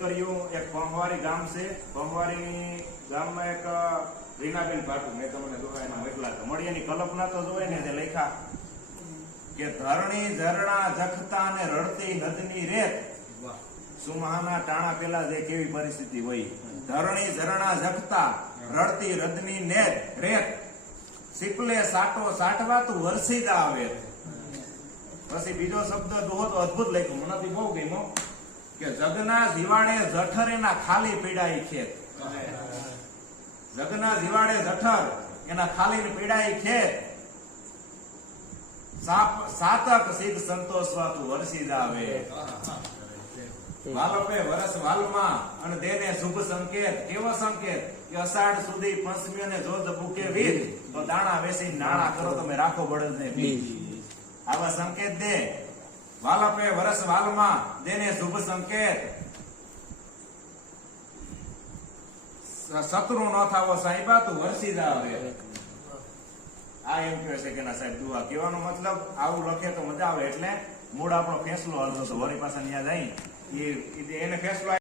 દીકરીઓ એક પંહવારી ગામ છે. પંહવારી ગામમાં એક રીનાબેન ભાટુ મેં તમને દુકાનમાં મોકલા હતા. મળીએની કલ્પના તો જોવે ને તે લખ્યા કે ધરણી ઝરણા જખતા ને રડતી નદની રેત. સુમાના ટાણા પેલા જે કેવી પરિસ્થિતિ હોય. ધરણી ઝરણા જખતા રડતી રદની નેત રેત. સિપલે સાટો સાટવા તું વરસીદા આવે. પછી બીજો શબ્દ દોહો તો અદભુત લખ્યો, મને બહુ ગમ્યો કે જગના જીવાડે જઠર એના ખાલી પીડાઈ ખેત. જગના જીવાડે જઠર એના ખાલી પીડાઈ ખેત. સાતક સિદ્ધ સંતોષવા તું વરસીદા આવે. વાલપે વરસ વાલમાં અને દેને શુભ સંકેત. કેવો સંકેત કે અષાઢ સુધી પંચમીઓને જોત ભૂકે વીર તો દાણા વેસી નાણા કરો તમે રાખો બળદને બીજ. આવા સંકેત દે. વાલપે વરસ વાલમાં દેને શુભ સંકેત. શત્રુ ન થાવો સાહેબા તું વરસીદા આવે. આ એમ કહે છે કે ના સાહેબ દુઆ કહેવાનો મતલબ આવું લખે તો મજા આવે. એટલે મૂળ આપણો ફેસલો હાલતો હતો વળી પાછા ત્યાં જઈ એને ફેસલો